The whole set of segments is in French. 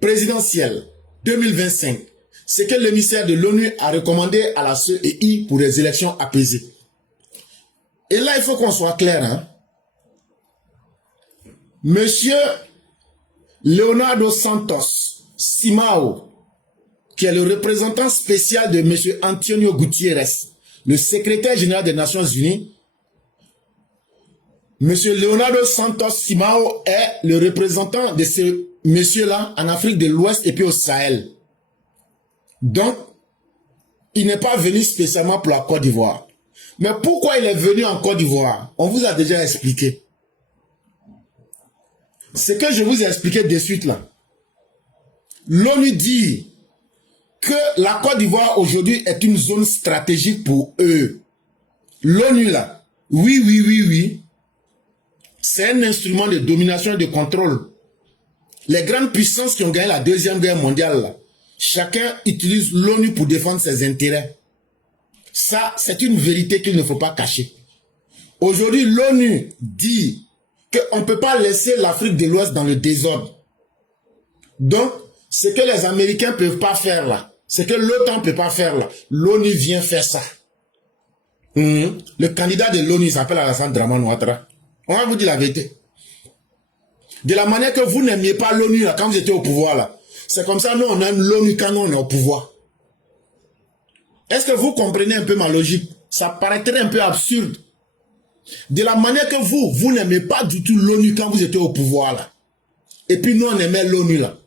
présidentielle 2025, ce que l'émissaire de l'ONU a recommandé à la CEI pour des élections apaisées. Et là, il faut qu'on soit clair. Hein? Monsieur Leonardo Santos Simao, qui est le représentant spécial de monsieur Antonio Gutiérrez, le secrétaire général des Nations Unies, monsieur Leonardo Santos Simao est le représentant de ce monsieur-là en Afrique de l'Ouest et puis au Sahel. Donc, il n'est pas venu spécialement pour la Côte d'Ivoire. Mais pourquoi il est venu en Côte d'Ivoire? On vous a déjà expliqué. Ce que je vous ai expliqué de suite là. L'ONU dit que la Côte d'Ivoire aujourd'hui est une zone stratégique pour eux. L'ONU là, oui. C'est un instrument de domination et de contrôle. Les grandes puissances qui ont gagné la Deuxième Guerre mondiale là, chacun utilise l'ONU pour défendre ses intérêts. Ça, c'est une vérité qu'il ne faut pas cacher. Aujourd'hui, l'ONU dit qu'on ne peut pas laisser l'Afrique de l'Ouest dans le désordre. Donc, ce que les Américains ne peuvent pas faire là, ce que l'OTAN ne peut pas faire là, l'ONU vient faire ça. Le candidat de l'ONU s'appelle Alassane Dramane Ouattara. On va vous dire la vérité. De la manière que vous n'aimiez pas l'ONU quand vous étiez au pouvoir là, c'est comme ça, nous, on aime l'ONU quand on est au pouvoir. Est-ce que vous comprenez un peu ma logique? Ça paraîtrait un peu absurde. De la manière que vous n'aimez pas du tout l'ONU quand vous étiez au pouvoir là. Et puis nous, on aimait l'ONU là.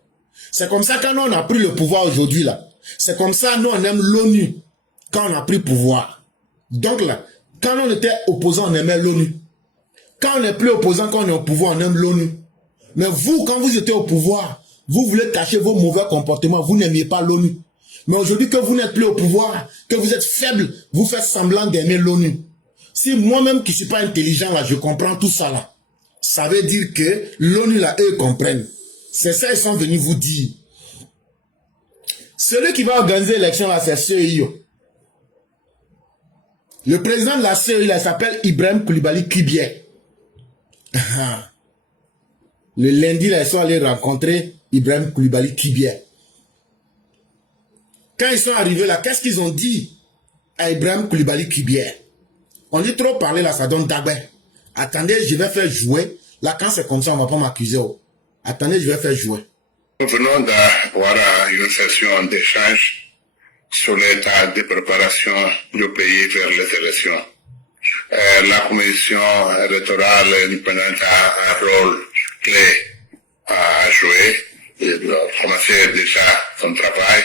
C'est comme ça quand on a pris le pouvoir aujourd'hui là. C'est comme ça, nous, on aime l'ONU quand on a pris le pouvoir. Donc là, quand on était opposant, on aimait l'ONU. Quand on n'est plus opposant, quand on est au pouvoir, on aime l'ONU. Mais vous, quand vous étiez au pouvoir, vous voulez cacher vos mauvais comportements, vous n'aimiez pas l'ONU. Mais aujourd'hui que vous n'êtes plus au pouvoir, que vous êtes faible, vous faites semblant d'aimer l'ONU. Si moi-même qui ne suis pas intelligent là, je comprends tout ça là, ça veut dire que l'ONU là, eux comprennent. C'est ça ils sont venus vous dire. Celui qui va organiser l'élection là, c'est CEI. Le président de la CEI là, s'appelle Ibrahim Koulibaly Kibié. Le lundi là, ils sont allés rencontrer Ibrahim Koulibaly Kibié. Quand ils sont arrivés là, qu'est-ce qu'ils ont dit à Ibrahim Koulibaly Kibié? On dit trop parler là, ça donne d'abord. Attendez, je vais faire jouer. Là, quand c'est comme ça, on ne va pas m'accuser. Attendez, je vais faire jouer. Nous venons d'avoir une session d'échange sur l'état de préparation du pays vers les élections. La commission électorale indépendante a un rôle clé à jouer. Il a commencé déjà son travail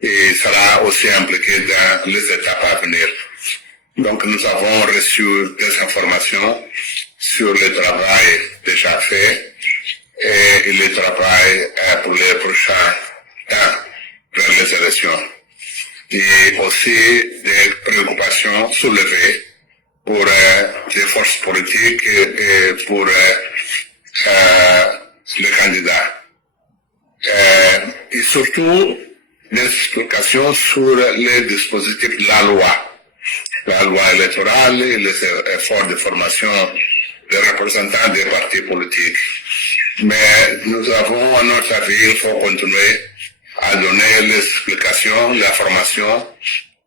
et sera aussi impliqué dans les étapes à venir. Donc nous avons reçu des informations sur le travail déjà fait et le travail pour les prochains temps vers les élections. Et aussi des préoccupations soulevées pour les forces politiques et pour les candidats. Et surtout des explications sur les dispositifs de la loi électorale et les efforts de formation des représentants des partis politiques. Mais nous avons, à notre avis, il faut continuer à donner les explications, la formation,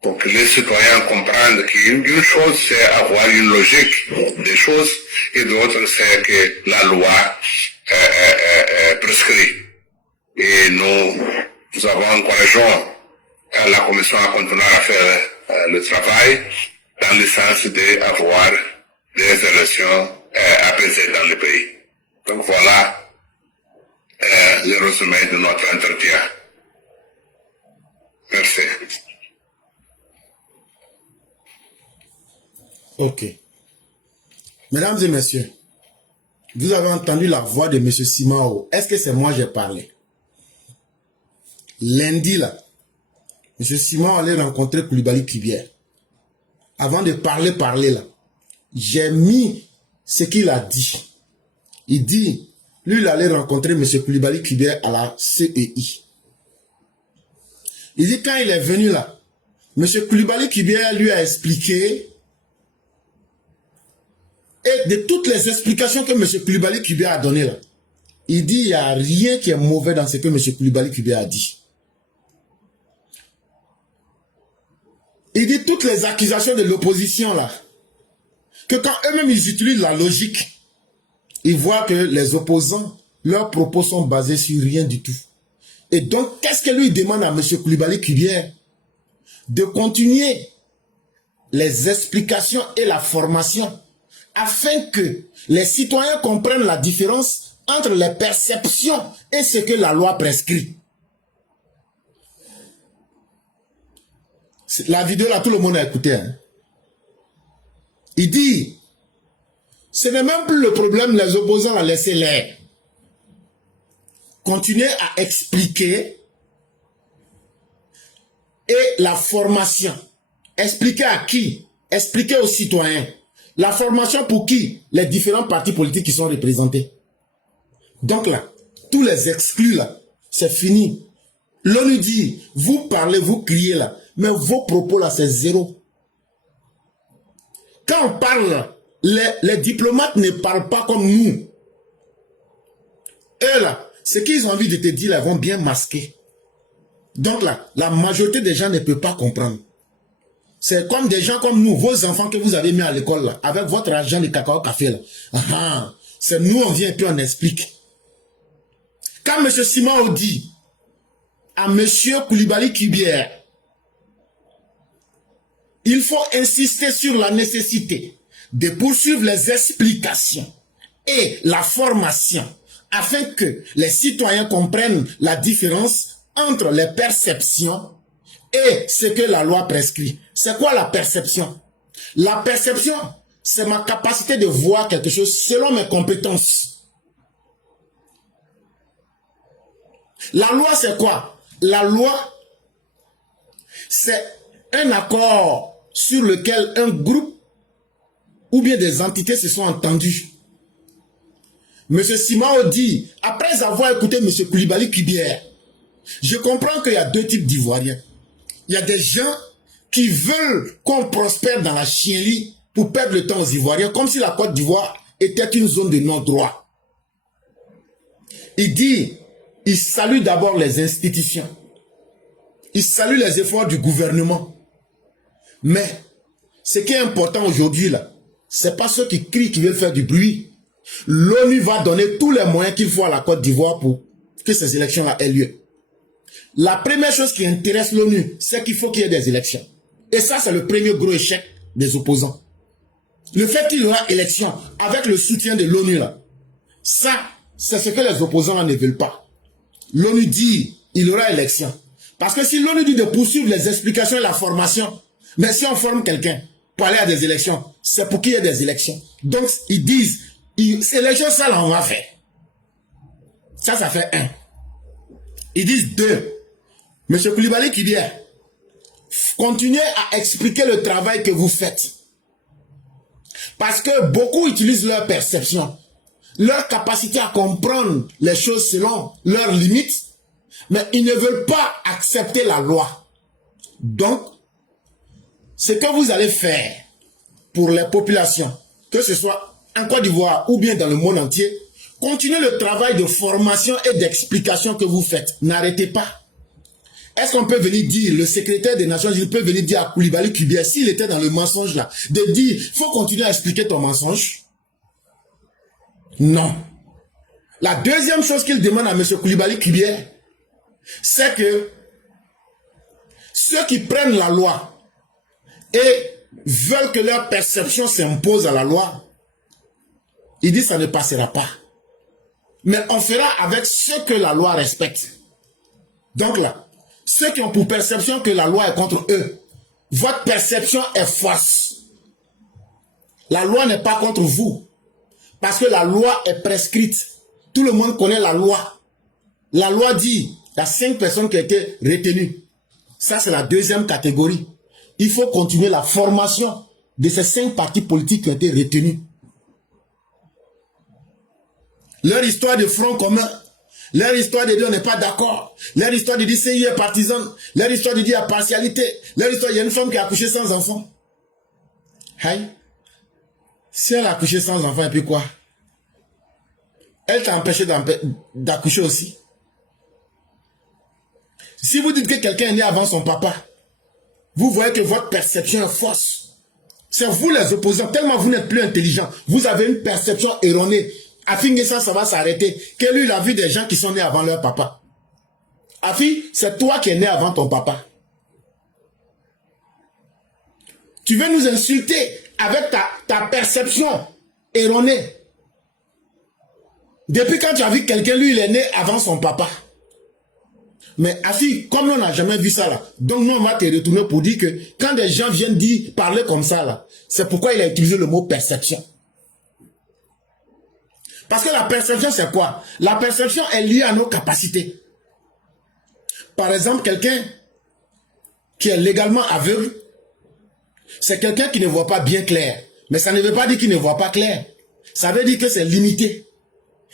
pour que les citoyens comprennent qu'une chose, c'est avoir une logique des choses, et d'autre, c'est que la loi prescrit. Et nous encourageons la Commission à continuer à faire le travail dans le sens d'avoir des élections apaisées dans le pays. Donc voilà le résumé de notre entretien. Merci. Ok. Mesdames et messieurs, vous avez entendu la voix de M. Simao. Est-ce que c'est moi qui j'ai parlé? Lundi, là, M. Simao allait rencontrer Koulibaly Kibié. Avant de parler là, j'ai mis ce qu'il a dit. Il dit, lui, il allait rencontrer M. Koulibaly Kibié à la CEI. Il dit, quand il est venu là, M. Koulibaly Kibié lui a expliqué, et de toutes les explications que M. Koulibaly Kibié a données là, Il dit il n'y a rien qui est mauvais dans ce que M. Koulibaly Koulibaly a dit. Il dit toutes les accusations de l'opposition là, que quand eux-mêmes ils utilisent la logique, ils voient que les opposants, leurs propos sont basés sur rien du tout. Et donc, qu'est-ce que lui demande à M. Koulibaly Koulibaly? De continuer les explications et la formation afin que les citoyens comprennent la différence entre les perceptions et ce que la loi prescrit. La vidéo là, tout le monde a écouté. Hein? Il dit, ce n'est même plus le problème, les opposants à laisser l'air. Continuez à expliquer et la formation. Expliquer à qui? Expliquer aux citoyens. La formation pour qui? Les différents partis politiques qui sont représentés. Donc là, tous les exclus là, c'est fini. L'ONU dit, vous parlez, vous criez là, mais vos propos là, c'est zéro. Quand on parle, les diplomates ne parlent pas comme nous. Eux là, ce qu'ils ont envie de te dire là, vont bien masquer. Donc là, la majorité des gens ne peut pas comprendre. C'est comme des gens comme nous, vos enfants que vous avez mis à l'école là, avec votre argent de cacao café là. C'est nous, on vient et puis on explique. Quand M. Simon dit à M. Koulibaly Koulibaly, il faut insister sur la nécessité de poursuivre les explications et la formation afin que les citoyens comprennent la différence entre les perceptions et ce que la loi prescrit. C'est quoi la perception? La perception, c'est ma capacité de voir quelque chose selon mes compétences. La loi, c'est quoi? La loi, c'est un accord sur lequel un groupe ou bien des entités se sont entendus. M. Simao dit, après avoir écouté M. Koulibaly Koulibaly, je comprends qu'il y a deux types d'Ivoiriens. Il y a des gens qui veulent qu'on prospère dans la chienlit pour perdre le temps aux Ivoiriens, comme si la Côte d'Ivoire était une zone de non-droit. Il dit, il salue d'abord les institutions. Il salue les efforts du gouvernement. Mais, ce qui est important aujourd'hui là, c'est pas ceux qui crient qui veulent faire du bruit. L'ONU va donner tous les moyens qu'il faut à la Côte d'Ivoire pour que ces élections-là aient lieu. La première chose qui intéresse l'ONU, c'est qu'il faut qu'il y ait des élections. Et ça, c'est le premier gros échec des opposants. Le fait qu'il y aura élection avec le soutien de l'ONU là, ça, c'est ce que les opposants là ne veulent pas. L'ONU dit, il y aura élection. Parce que si l'ONU dit de poursuivre les explications et la formation, mais si on forme quelqu'un pour aller à des élections, c'est pour qu'il y ait des élections. Donc, ils disent, ces élections, ça, là, on va faire. Ça, ça fait un. Ils disent deux. M. Koulibaly qui dit, continuez à expliquer le travail que vous faites. Parce que beaucoup utilisent leur perception, leur capacité à comprendre les choses selon leurs limites, mais ils ne veulent pas accepter la loi. Donc, ce que vous allez faire pour les populations, que ce soit en Côte d'Ivoire ou bien dans le monde entier, continuez le travail de formation et d'explication que vous faites. N'arrêtez pas. Est-ce qu'on peut venir dire, le secrétaire des Nations Unies peut venir dire à Koulibaly Koulibaly, s'il était dans le mensonge là, de dire, il faut continuer à expliquer ton mensonge? Non. La deuxième chose qu'il demande à M. Koulibaly Koulibaly, c'est que ceux qui prennent la loi et veulent que leur perception s'impose à la loi, il dit ça ne passera pas. Mais on fera avec ce que la loi respecte. Donc là, ceux qui ont pour perception que la loi est contre eux, votre perception est fausse. La loi n'est pas contre vous. Parce que la loi est prescrite. Tout le monde connaît la loi. La loi dit, il y a 5 personnes qui ont été retenues. Ça, c'est la deuxième catégorie. Il faut continuer la formation de ces 5 partis politiques qui ont été retenus. Leur histoire de front commun, leur histoire de dire on n'est pas d'accord, leur histoire de dire CI est partisan, leur histoire de dire partialité, leur histoire, il y a une femme qui a accouché sans enfant. Hey. Si elle a accouché sans enfant, et puis quoi? Elle t'a empêché d'accoucher aussi. Si vous dites que quelqu'un est né avant son papa, vous voyez que votre perception est fausse. C'est vous les opposants, tellement vous n'êtes plus intelligents. Vous avez une perception erronée. Afin que ça va s'arrêter. Que lui, il a vu des gens qui sont nés avant leur papa. Afi, c'est toi qui es né avant ton papa. Tu veux nous insulter avec ta perception erronée. Depuis quand tu as vu quelqu'un, lui, il est né avant son papa. Mais Afi, comme on n'a jamais vu ça là, donc nous on va te retourner pour dire que quand des gens viennent parler comme ça là, c'est pourquoi il a utilisé le mot perception. Parce que la perception c'est quoi? La perception est liée à nos capacités. Par exemple, quelqu'un qui est légalement aveugle, c'est quelqu'un qui ne voit pas bien clair. Mais ça ne veut pas dire qu'il ne voit pas clair. Ça veut dire que c'est limité.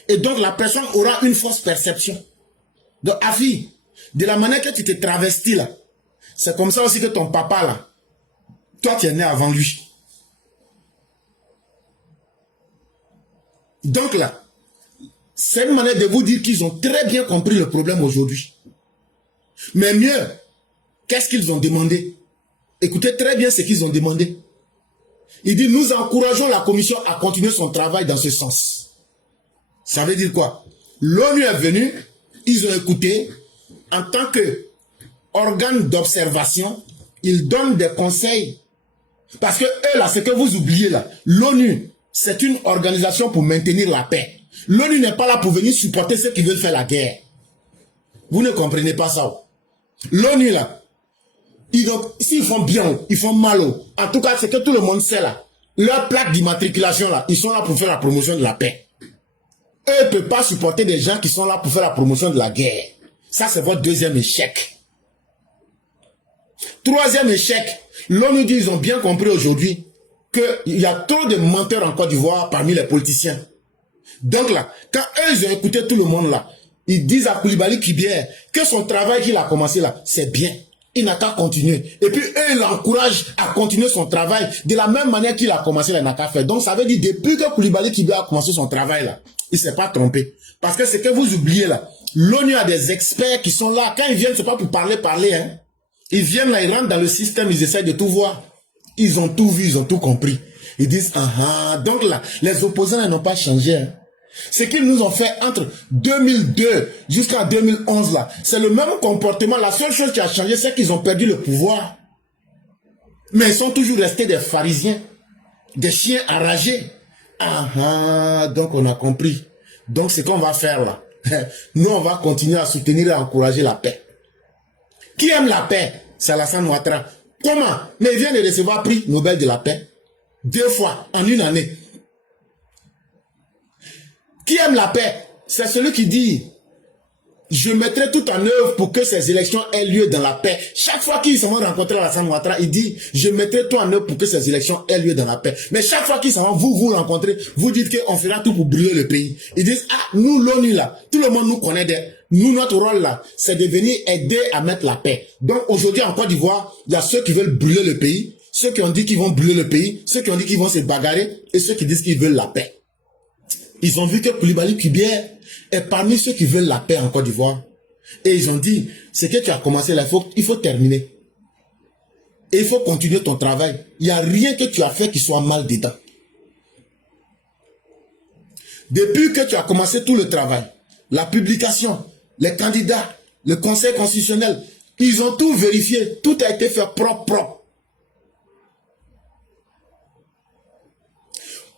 Et donc la personne aura une fausse perception. Donc Afi, de la manière que tu te travestis là, c'est comme ça aussi que ton papa là, toi tu es né avant lui. Donc là, c'est une manière de vous dire qu'ils ont très bien compris le problème aujourd'hui. Mais mieux, qu'est-ce qu'ils ont demandé? Écoutez très bien ce qu'ils ont demandé. Il dit, nous encourageons la commission à continuer son travail dans ce sens. Ça veut dire quoi? L'ONU est venue, ils ont écouté, en tant que organe d'observation, ils donnent des conseils. Parce que eux là, ce que vous oubliez là, l'ONU, c'est une organisation pour maintenir la paix. L'ONU n'est pas là pour venir supporter ceux qui veulent faire la guerre. Vous ne comprenez pas ça. L'ONU là, s'ils font bien, ils font mal. En tout cas, c'est que tout le monde sait là. Leur plaque d'immatriculation là, ils sont là pour faire la promotion de la paix. Eux ne peuvent pas supporter des gens qui sont là pour faire la promotion de la guerre. Ça, c'est votre deuxième échec. Troisième échec, l'ONU dit, ils ont bien compris aujourd'hui qu'il y a trop de menteurs en Côte d'Ivoire parmi les politiciens. Donc là, quand eux, ils ont écouté tout le monde là, ils disent à Koulibaly Kibier que son travail qu'il a commencé là, c'est bien. Il n'a qu'à continuer. Et puis eux, ils l'encouragent à continuer son travail de la même manière qu'il a commencé là, il n'a qu'à faire. Donc ça veut dire, depuis que Koulibaly Kibier a commencé son travail là, il ne s'est pas trompé. Parce que ce que vous oubliez là, l'ONU a des experts qui sont là. Quand ils viennent, c'est pas pour parler, hein. Ils viennent là, ils rentrent dans le système, ils essaient de tout voir. Ils ont tout vu, ils ont tout compris. Ils disent, donc là, les opposants n'ont pas changé. Hein. Ce qu'ils nous ont fait entre 2002 jusqu'à 2011 là, c'est le même comportement. La seule chose qui a changé, c'est qu'ils ont perdu le pouvoir. Mais ils sont toujours restés des pharisiens, des chiens enragés. Donc on a compris. Donc ce qu'on va faire là, nous on va continuer à soutenir et à encourager la paix. Qui aime la paix? C'est Alassane Ouattara. Comment? Mais il vient de recevoir prix Nobel de la paix 2 fois en une année. Qui aime la paix? C'est celui qui dit, je mettrai tout en œuvre pour que ces élections aient lieu dans la paix. Chaque fois qu'ils s'en vont rencontrer Alassane Ouattara, il dit, je mettrai tout en œuvre pour que ces élections aient lieu dans la paix. Mais chaque fois qu'ils s'en vont, vous rencontrez, vous dites qu'on fera tout pour brûler le pays. Ils disent, nous l'ONU là, tout le monde nous connaît. Nous, notre rôle là, c'est de venir aider à mettre la paix. Donc aujourd'hui en Côte d'Ivoire, il y a ceux qui veulent brûler le pays, ceux qui ont dit qu'ils vont brûler le pays, ceux qui ont dit qu'ils vont se bagarrer, et ceux qui disent qu'ils veulent la paix. Ils ont vu que Koulibaly Kibier est parmi ceux qui veulent la paix en Côte d'Ivoire. Et ils ont dit, ce que tu as commencé là, il faut terminer. Et il faut continuer ton travail. Il n'y a rien que tu as fait qui soit mal dedans. Depuis que tu as commencé tout le travail, la publication, les candidats, le conseil constitutionnel, ils ont tout vérifié. Tout a été fait propre.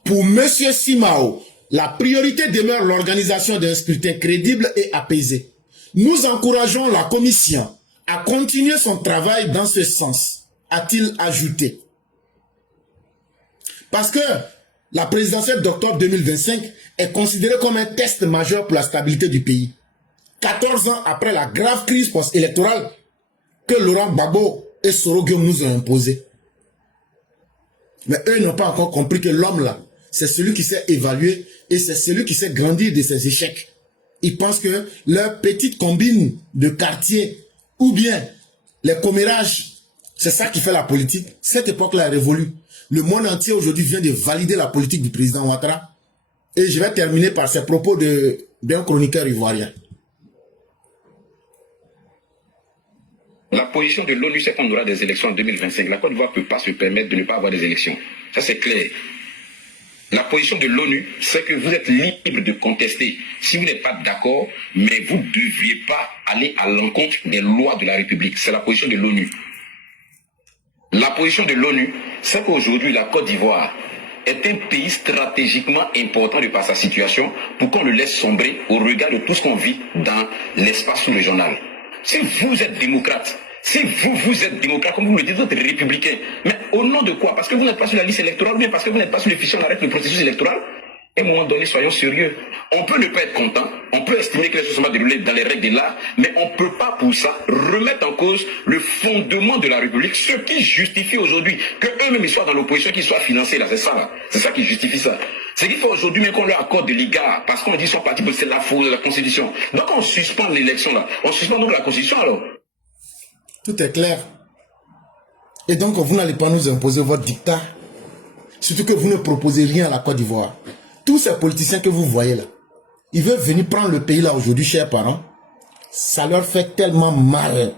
Pour M. Simao, la priorité demeure l'organisation d'un scrutin crédible et apaisé. Nous encourageons la commission à continuer son travail dans ce sens, a-t-il ajouté. Parce que la présidentielle d'octobre 2025 est considérée comme un test majeur pour la stabilité du pays. 14 ans après la grave crise post-électorale que Laurent Gbagbo et Soro Guillaume nous ont imposée. Mais eux n'ont pas encore compris que l'homme là, c'est celui qui sait évaluer et c'est celui qui sait grandir de ses échecs. Ils pensent que leur petite combine de quartier ou bien les commérages, c'est ça qui fait la politique. Cette époque-là est révolue. Le monde entier aujourd'hui vient de valider la politique du président Ouattara. Et je vais terminer par ces propos d'un chroniqueur ivoirien. La position de l'ONU, c'est qu'on aura des élections en 2025. La Côte d'Ivoire ne peut pas se permettre de ne pas avoir des élections. Ça, c'est clair. La position de l'ONU, c'est que vous êtes libre de contester si vous n'êtes pas d'accord, mais vous ne deviez pas aller à l'encontre des lois de la République. C'est la position de l'ONU. La position de l'ONU, c'est qu'aujourd'hui, la Côte d'Ivoire est un pays stratégiquement important de par sa situation pour qu'on le laisse sombrer au regard de tout ce qu'on vit dans l'espace sous-régional. Si vous êtes démocrate, vous êtes démocrate, comme vous le dites, vous êtes républicain, mais au nom de quoi? Parce que vous n'êtes pas sur la liste électorale ou bien parce que vous n'êtes pas sur le fichier, on arrête le processus électoral? À un moment donné, soyons sérieux. On peut ne pas être content, on peut estimer que les choses sont déroulées dans les règles de l'art, mais on ne peut pas pour ça remettre en cause le fondement de la République, ce qui justifie aujourd'hui qu'eux-mêmes soient dans l'opposition, qu'ils soient financés là, c'est ça là. C'est ça qui justifie ça. C'est qu'il faut aujourd'hui même qu'on leur accorde de l'égard, parce qu'on dit qu'ils sont partis pour c'est la faute de la Constitution. Donc on suspend l'élection là, on suspend donc la Constitution alors. Tout est clair. Et donc vous n'allez pas nous imposer votre dictat. Surtout que vous ne proposez rien à la Côte d'Ivoire. Tous ces politiciens que vous voyez là, ils veulent venir prendre le pays là aujourd'hui, chers parents. Ça leur fait tellement mal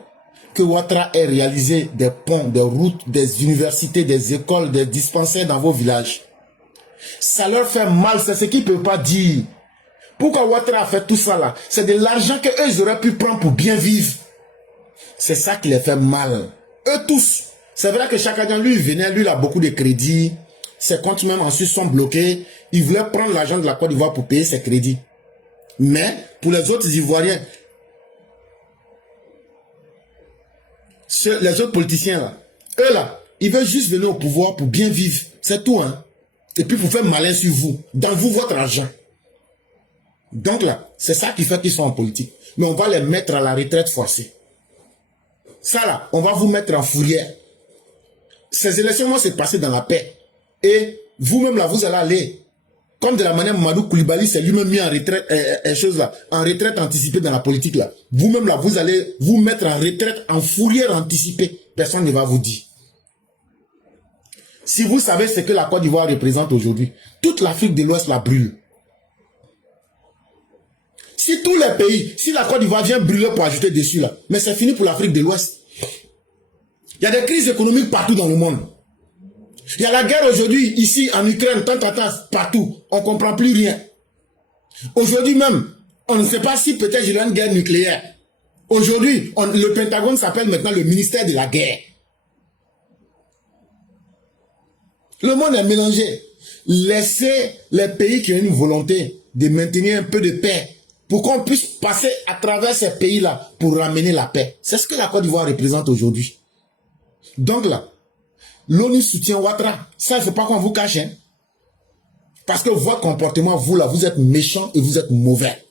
que Ouattara ait réalisé des ponts, des routes, des universités, des écoles, des dispensaires dans vos villages. Ça leur fait mal, c'est ce qu'ils ne peuvent pas dire. Pourquoi Ouattara a fait tout ça là? C'est de l'argent qu'eux ils auraient pu prendre pour bien vivre. C'est ça qui les fait mal. Eux tous. C'est vrai que Chakajan, lui, il venait, lui, il a beaucoup de crédits. Ses comptes même ensuite sont bloqués. Il voulait prendre l'argent de la Côte d'Ivoire pour payer ses crédits. Mais pour les autres Ivoiriens, les autres politiciens là, eux là, ils veulent juste venir au pouvoir pour bien vivre. C'est tout, hein. Et puis pour faire malin sur vous, dans vous, votre argent. Donc là, c'est ça qui fait qu'ils sont en politique. Mais on va les mettre à la retraite forcée. Ça là, on va vous mettre en fourrière. Ces élections vont se passer dans la paix. Et vous-même là, vous allez aller, comme de la manière Mamadou Koulibaly s'est lui-même mis en retraite, en retraite anticipée dans la politique là. Vous-même là, vous allez vous mettre en retraite, en fourrière anticipée. Personne ne va vous dire. Si vous savez ce que la Côte d'Ivoire représente aujourd'hui, toute l'Afrique de l'Ouest la brûle. Si tous les pays, si la Côte d'Ivoire vient brûler pour ajouter dessus là, mais c'est fini pour l'Afrique de l'Ouest. Il y a des crises économiques partout dans le monde. Il y a la guerre aujourd'hui, ici, en Ukraine, partout. On ne comprend plus rien. Aujourd'hui même, on ne sait pas si peut-être il y a une guerre nucléaire. Aujourd'hui, le Pentagone s'appelle maintenant le ministère de la guerre. Le monde est mélangé. Laissez les pays qui ont une volonté de maintenir un peu de paix pour qu'on puisse passer à travers ces pays-là pour ramener la paix. C'est ce que la Côte d'Ivoire représente aujourd'hui. Donc là, l'ONU soutient Ouattara. Ça, il ne faut pas qu'on vous cache. Hein? Parce que votre comportement, vous là, vous êtes méchant et vous êtes mauvais.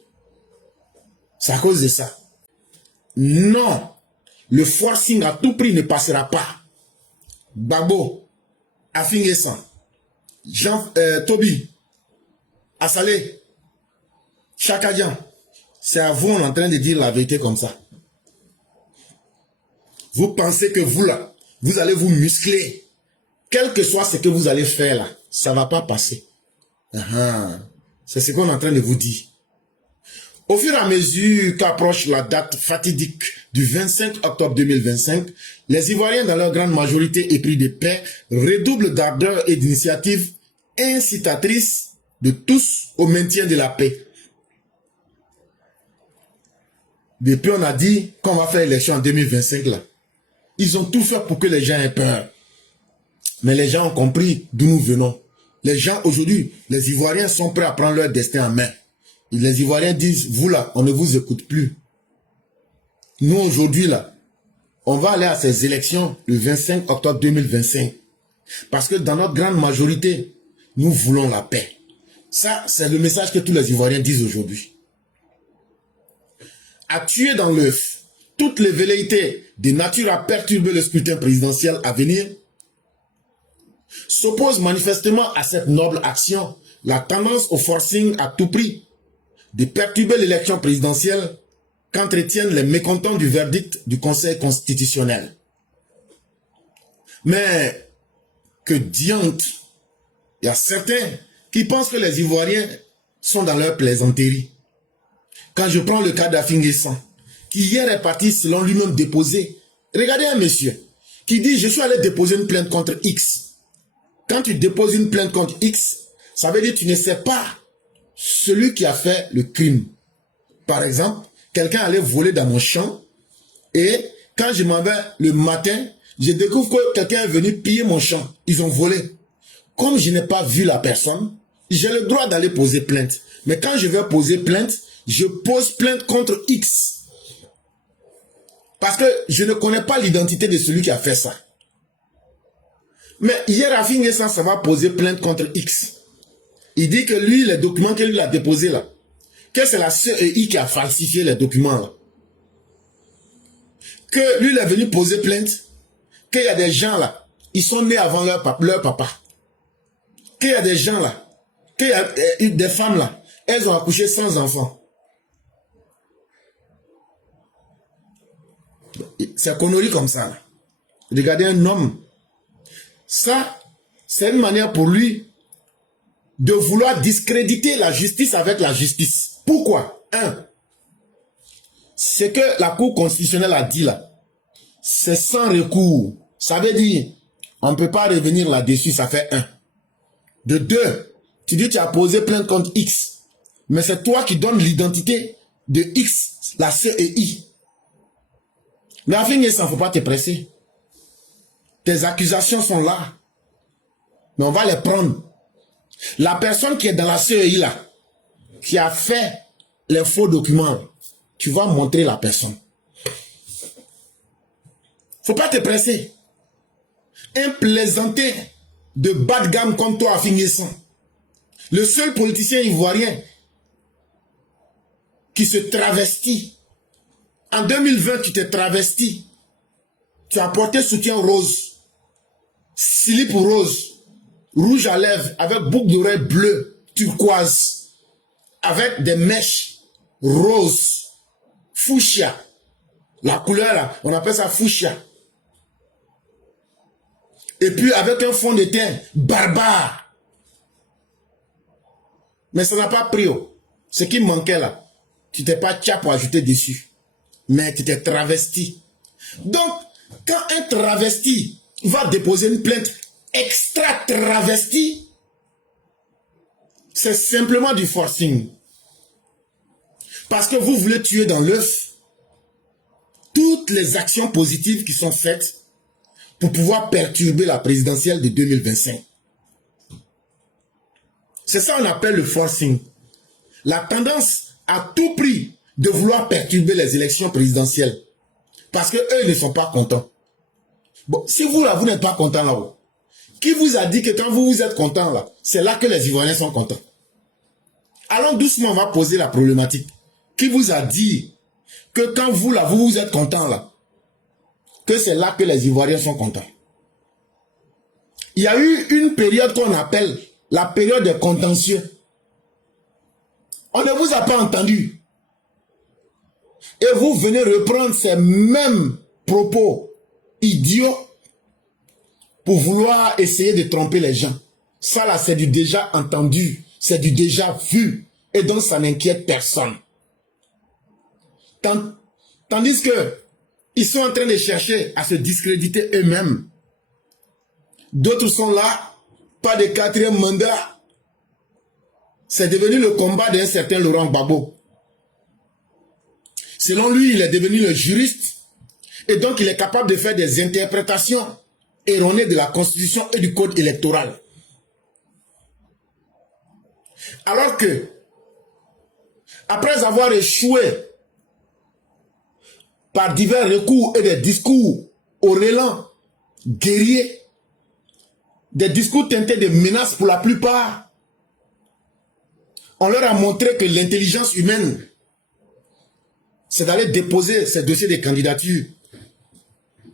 C'est à cause de ça. Non. Le forcing à tout prix ne passera pas. Babo, Afingesan, Toby, Assalé, Chakadjan. C'est à vous, on est en train de dire la vérité comme ça. Vous pensez que vous là, vous allez vous muscler. Quel que soit ce que vous allez faire là, ça ne va pas passer. C'est ce qu'on est en train de vous dire. Au fur et à mesure qu'approche la date fatidique du 25 octobre 2025, les Ivoiriens dans leur grande majorité épris de paix redoublent d'ardeur et d'initiatives incitatrices de tous au maintien de la paix. Depuis on a dit qu'on va faire l'élection en 2025 là. Ils ont tout fait pour que les gens aient peur. Mais les gens ont compris d'où nous venons. Les gens aujourd'hui, les Ivoiriens sont prêts à prendre leur destin en main. Et les Ivoiriens disent, vous là, on ne vous écoute plus. Nous aujourd'hui là, on va aller à ces élections le 25 octobre 2025. Parce que dans notre grande majorité, nous voulons la paix. Ça, c'est le message que tous les Ivoiriens disent aujourd'hui. À tuer dans l'œuf toutes les velléités de nature à perturber le scrutin présidentiel à venir, s'oppose manifestement à cette noble action la tendance au forcing à tout prix de perturber l'élection présidentielle qu'entretiennent les mécontents du verdict du Conseil constitutionnel. Mais que diante, il y a certains qui pensent que les Ivoiriens sont dans leur plaisanterie. Quand je prends le cas d'Afinguessan, qui hier est parti selon lui-même déposer, regardez un monsieur qui dit je suis allé déposer une plainte contre X. Quand tu déposes une plainte contre X, ça veut dire que tu ne sais pas celui qui a fait le crime. Par exemple, quelqu'un allait voler dans mon champ et quand je m'en vais le matin, je découvre que quelqu'un est venu piller mon champ. Ils ont volé. Comme je n'ai pas vu la personne, j'ai le droit d'aller poser plainte. Mais quand je vais poser plainte, je pose plainte contre X. Parce que je ne connais pas l'identité de celui qui a fait ça. Mais hier, Afinguessan, ça va poser plainte contre X. Il dit que lui, les documents que lui a déposés là, que c'est la CEI qui a falsifié les documents là. Que lui, il est venu poser plainte, qu'il y a des gens là, ils sont nés avant leur papa. Qu'il y a des gens là, qu'il y a des femmes là, elles ont accouché sans enfants. C'est connerie comme ça là. Regardez un homme. Ça, c'est une manière pour lui de vouloir discréditer la justice avec la justice. Pourquoi? Ce que la Cour constitutionnelle a dit là, c'est sans recours. Ça veut dire, on ne peut pas revenir là-dessus, ça fait 1. De 2, tu dis tu as posé plainte contre X, mais c'est toi qui donnes l'identité de X, la CEI. Mais à finir, ça ne faut pas te presser. Tes accusations sont là. Mais on va les prendre. La personne qui est dans la CEI là, qui a fait les faux documents, tu vas montrer la personne. Faut pas te presser. Un plaisanté de bas de gamme comme toi, Afinguessan. Le seul politicien ivoirien qui se travestit. En 2020, tu t'es travesti. Tu as porté soutien rose. Slip rose. Rouge à lèvres avec boucle d'oreille bleue, turquoise. Avec des mèches roses. Fuchsia. La couleur là, on appelle ça fuchsia. Et puis avec un fond de teint barbare. Mais ça n'a pas pris. Ce qui manquait là, tu t'es pas tcha pour ajouter dessus. Mais tu t'es travesti. Donc, quand un travesti va déposer une plainte extra travesti, c'est simplement du forcing. Parce que vous voulez tuer dans l'œuf toutes les actions positives qui sont faites pour pouvoir perturber la présidentielle de 2025. C'est ça qu'on appelle le forcing. La tendance à tout prix de vouloir perturber les élections présidentielles. Parce que eux ne sont pas contents. Bon, si vous là, vous n'êtes pas content là-haut, qui vous a dit que quand vous êtes content là, c'est là que les Ivoiriens sont contents? Allons doucement, on va poser la problématique. Qui vous a dit que quand vous là, vous êtes content là, que c'est là que les Ivoiriens sont contents? Il y a eu une période qu'on appelle la période de contentieux. On ne vous a pas entendu. Et vous venez reprendre ces mêmes propos idiots pour vouloir essayer de tromper les gens. Ça là, c'est du déjà entendu, c'est du déjà vu. Et donc, ça n'inquiète personne. Tandis que ils sont en train de chercher à se discréditer eux-mêmes. D'autres sont là, pas de 4e mandat. C'est devenu le combat d'un certain Laurent Gbagbo. Selon lui, il est devenu le juriste. Et donc, il est capable de faire des interprétations erronées de la Constitution et du Code électoral. Alors que, après avoir échoué par divers recours et des discours au relent guerriers, des discours teintés de menaces pour la plupart, on leur a montré que l'intelligence humaine, c'est d'aller déposer ces dossiers de candidature.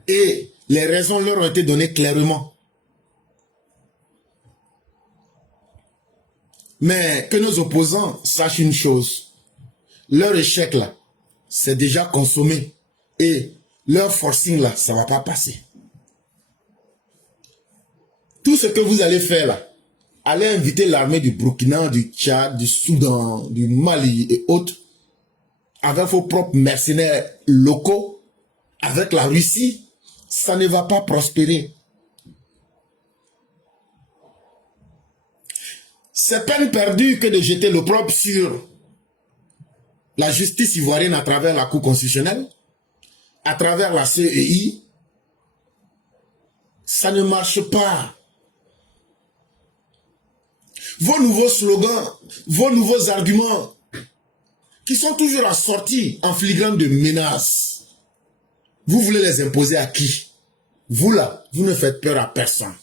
Et les raisons leur ont été données clairement. Mais que nos opposants sachent une chose. Leur échec là, c'est déjà consommé. Et leur forcing là, ça ne va pas passer. Tout ce que vous allez faire là, allait inviter l'armée du Burkina, du Tchad, du Soudan, du Mali et autres, avec vos propres mercenaires locaux, avec la Russie, ça ne va pas prospérer. C'est peine perdue que de jeter l'opprobre sur la justice ivoirienne à travers la Cour constitutionnelle, à travers la CEI. Ça ne marche pas. Vos nouveaux slogans, vos nouveaux arguments, qui sont toujours assortis en filigrane de menaces, vous voulez les imposer à qui? Vous là, vous ne faites peur à personne.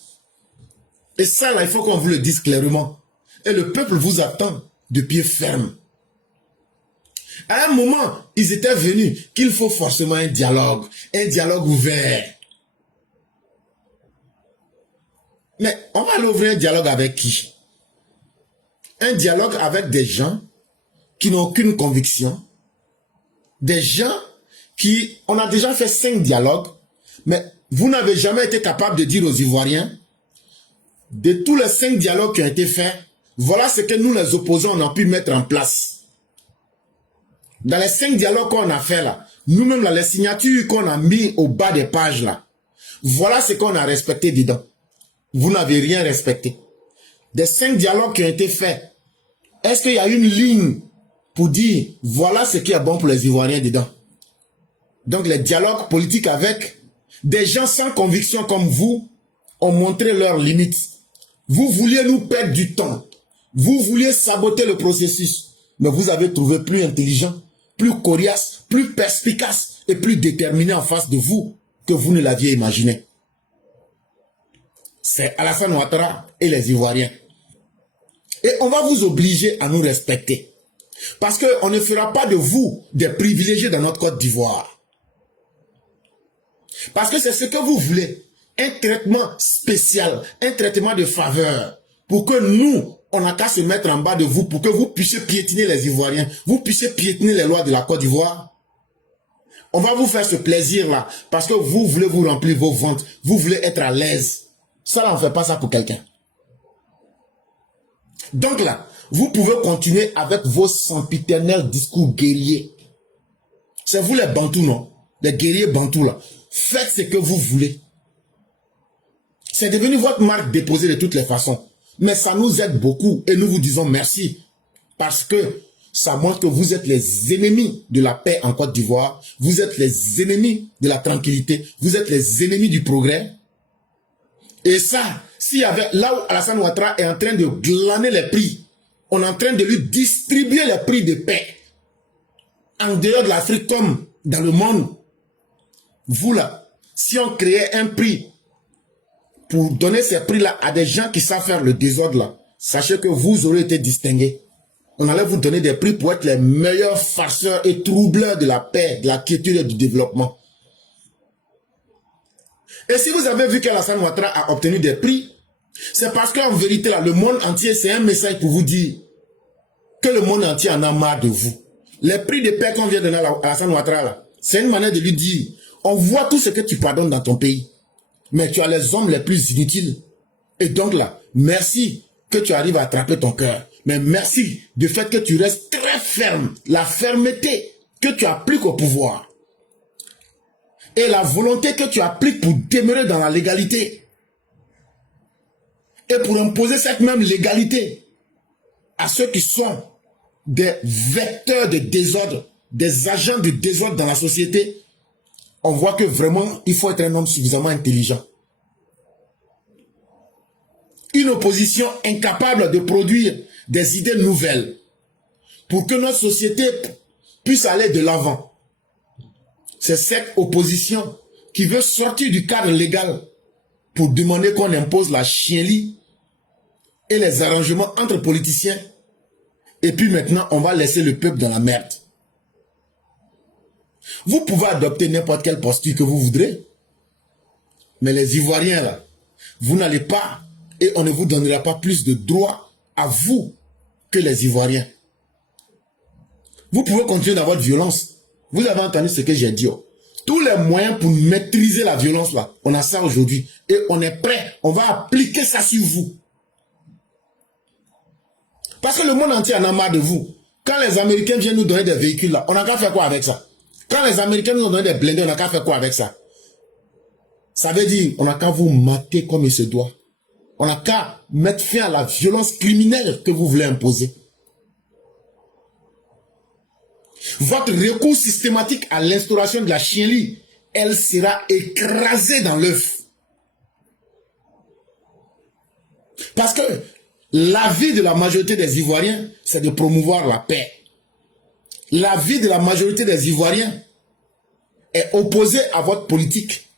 Et ça là, il faut qu'on vous le dise clairement. Et le peuple vous attend de pied ferme. À un moment, ils étaient venus qu'il faut forcément un dialogue ouvert. Mais on va aller ouvrir un dialogue avec qui? Un dialogue avec des gens qui n'ont aucune conviction. Des gens qui... On a déjà fait 5 dialogues, mais vous n'avez jamais été capable de dire aux Ivoiriens, de tous les 5 dialogues qui ont été faits, voilà ce que nous les opposants on a pu mettre en place. Dans les 5 dialogues qu'on a fait là, nous-mêmes là, les signatures qu'on a mis au bas des pages là, voilà ce qu'on a respecté dedans. Vous n'avez rien respecté. Des 5 dialogues qui ont été faits, est-ce qu'il y a une ligne pour dire voilà ce qui est bon pour les Ivoiriens dedans? Donc les dialogues politiques avec des gens sans conviction comme vous ont montré leurs limites. Vous vouliez nous perdre du temps. Vous vouliez saboter le processus. Mais vous avez trouvé plus intelligent, plus coriace, plus perspicace et plus déterminé en face de vous que vous ne l'aviez imaginé. C'est Alassane Ouattara et les Ivoiriens. Et on va vous obliger à nous respecter. Parce qu'on ne fera pas de vous des privilégiés dans notre Côte d'Ivoire. Parce que c'est ce que vous voulez. Un traitement spécial, un traitement de faveur. Pour que nous, on n'a qu'à se mettre en bas de vous, pour que vous puissiez piétiner les Ivoiriens. Vous puissiez piétiner les lois de la Côte d'Ivoire. On va vous faire ce plaisir-là. Parce que vous voulez vous remplir vos ventres. Vous voulez être à l'aise. Ça, là, on ne fait pas ça pour quelqu'un. Donc là, vous pouvez continuer avec vos sempiternels discours guerriers. C'est vous les bantous, non? Les guerriers bantous, là. Faites ce que vous voulez. C'est devenu votre marque déposée de toutes les façons. Mais ça nous aide beaucoup et nous vous disons merci. Parce que ça montre que vous êtes les ennemis de la paix en Côte d'Ivoire. Vous êtes les ennemis de la tranquillité. Vous êtes les ennemis du progrès. Et ça, s'il y avait là où Alassane Ouattara est en train de glaner les prix, on est en train de lui distribuer les prix de paix. En dehors de l'Afrique comme dans le monde. Vous là, si on créait un prix pour donner ces prix-là à des gens qui savent faire le désordre là, sachez que vous aurez été distingués. On allait vous donner des prix pour être les meilleurs farceurs et troubleurs de la paix, de la quiétude et du développement. Et si vous avez vu qu'Alassane Ouattara a obtenu des prix, c'est parce qu'en vérité là, le monde entier, c'est un message pour vous dire que le monde entier en a marre de vous. Les prix de paix qu'on vient donner à Alassane Ouattara là, c'est une manière de lui dire, on voit tout ce que tu pardonnes dans ton pays. Mais tu as les hommes les plus inutiles. Et donc là, merci que tu arrives à attraper ton cœur. Mais merci du fait que tu restes très ferme. La fermeté que tu appliques au pouvoir. Et la volonté que tu appliques pour demeurer dans la légalité. Et pour imposer cette même légalité à ceux qui sont des vecteurs de désordre, des agents de désordre dans la société. On voit que vraiment, il faut être un homme suffisamment intelligent. Une opposition incapable de produire des idées nouvelles pour que notre société puisse aller de l'avant. C'est cette opposition qui veut sortir du cadre légal pour demander qu'on impose la chienlit et les arrangements entre politiciens. Et puis maintenant, on va laisser le peuple dans la merde. Vous pouvez adopter n'importe quelle posture que vous voudrez. Mais les Ivoiriens, là, vous n'allez pas, et on ne vous donnera pas plus de droits à vous que les Ivoiriens. Vous pouvez continuer dans votre violence. Vous avez entendu ce que j'ai dit. Tous les moyens pour maîtriser la violence, là, on a ça aujourd'hui. Et on est prêt. On va appliquer ça sur vous. Parce que le monde entier en a marre de vous. Quand les Américains viennent nous donner des véhicules là, on n'a qu'à faire quoi avec ça? Quand les Américains nous ont donné des blindés, on n'a qu'à faire quoi avec ça? Ça veut dire, on n'a qu'à vous mater comme il se doit. On n'a qu'à mettre fin à la violence criminelle que vous voulez imposer. Votre recours systématique à l'instauration de la chienlit, elle sera écrasée dans l'œuf. Parce que l'avis de la majorité des Ivoiriens, c'est de promouvoir la paix. L'avis de la majorité des Ivoiriens est opposé à votre politique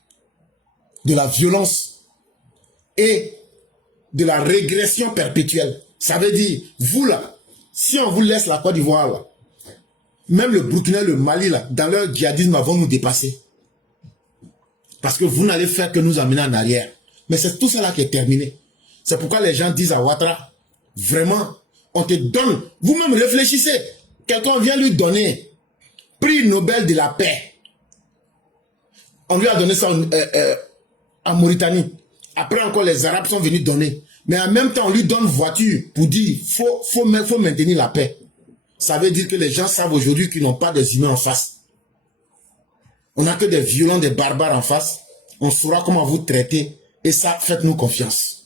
de la violence et de la régression perpétuelle. Ça veut dire, vous là, si on vous laisse la Côte d'Ivoire là, même le Burkina, le Mali là, dans leur djihadisme vont nous dépasser. Parce que vous n'allez faire que nous amener en arrière. Mais c'est tout ça là qui est terminé. C'est pourquoi les gens disent à Ouattara, vraiment, on te donne, vous-même réfléchissez. Quelqu'un vient lui donner prix Nobel de la paix. On lui a donné ça en Mauritanie. Après encore, les Arabes sont venus donner. Mais en même temps, on lui donne voiture pour dire, faut maintenir la paix. Ça veut dire que les gens savent aujourd'hui qu'ils n'ont pas des humains en face. On n'a que des violents, des barbares en face. On saura comment vous traiter. Et ça, faites-nous confiance.